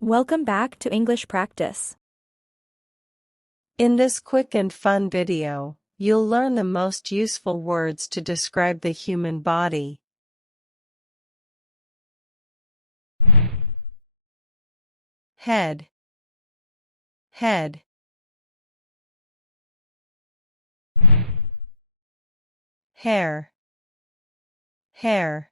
Welcome back to English Practice. In this quick and fun video, you'll learn the most useful words to describe the human body. Head, head. Hair, hair.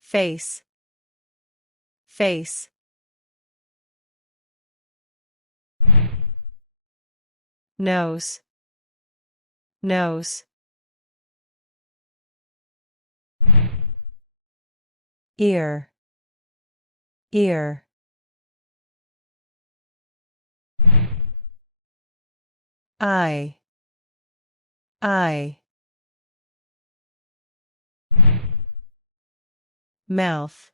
Face, face. Nose, nose. Ear, ear. Eye, eye. Mouth,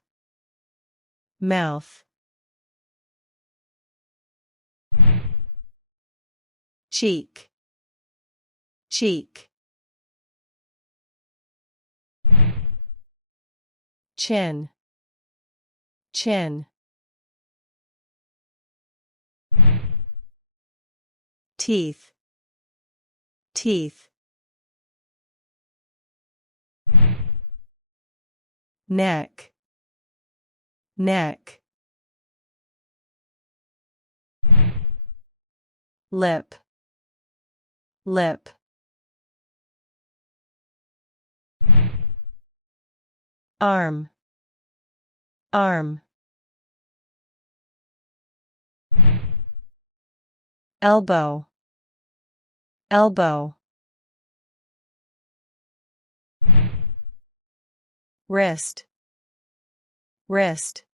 mouth. Cheek, cheek. Chin, chin. Teeth, teeth. Neck, neck. Lip, lip. Arm, arm. Elbow, elbow. Wrist, wrist.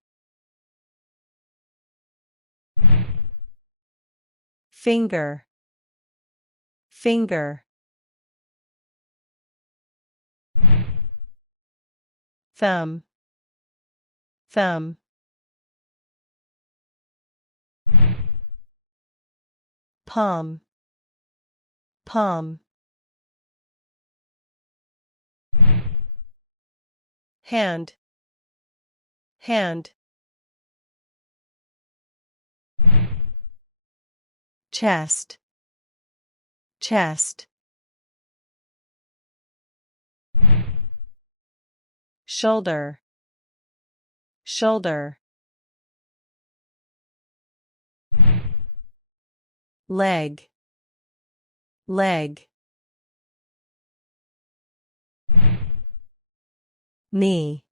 Finger, finger. Thumb, thumb. Palm, palm. Hand, hand. Chest, chest. Shoulder, shoulder. Leg, leg. Knee,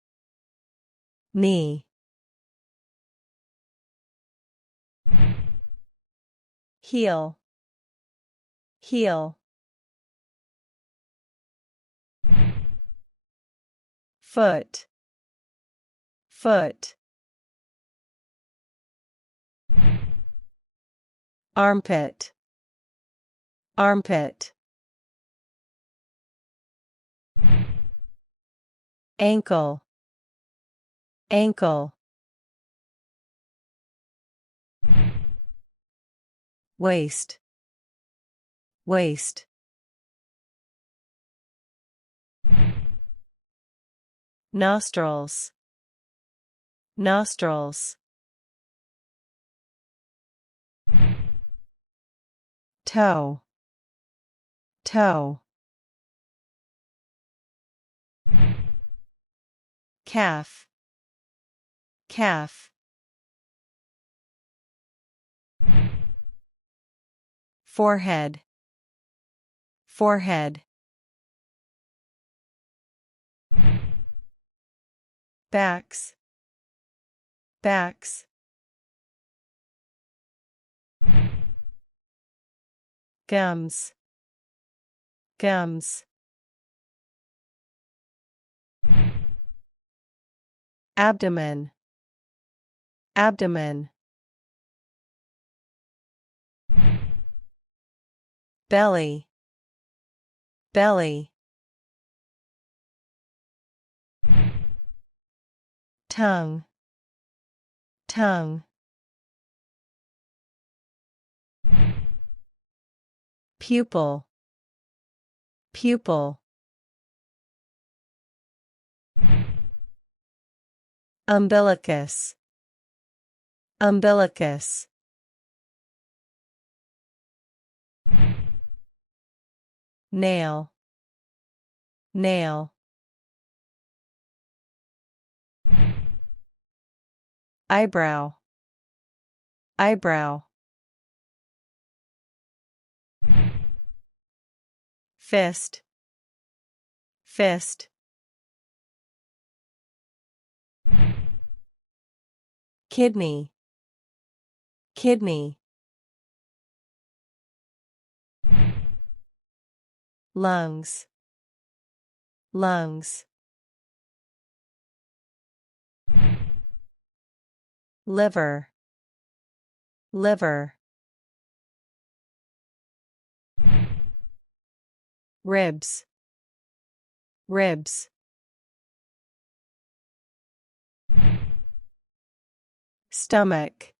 knee. Heel, heel. Foot, foot. Armpit, armpit. Ankle, ankle. Waist, waist. Nostrils, nostrils. Toe, toe. Calf, calf. Forehead, forehead. Backs, backs. Gums, gums. Abdomen, abdomen. Belly, belly. Tongue, tongue. Pupil, pupil. Umbilicus. Umbilicus. Nail. Nail. Eyebrow. Eyebrow. Fist. Fist. Kidney. Kidney. Lungs. Lungs. Liver. Liver. Ribs. Ribs. Stomach.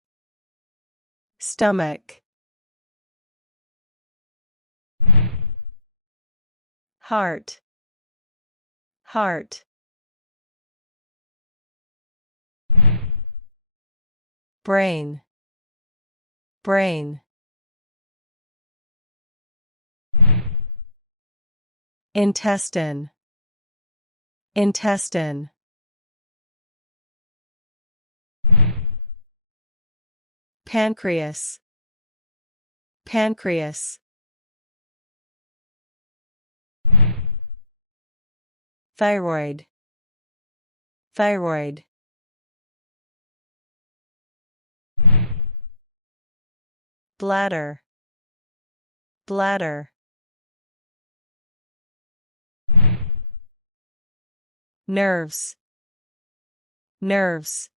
Stomach. Heart. Heart. Brain. Brain. Intestine. Intestine. Pancreas. Pancreas. Thyroid. Thyroid. Bladder. Bladder. Nerves. Nerves.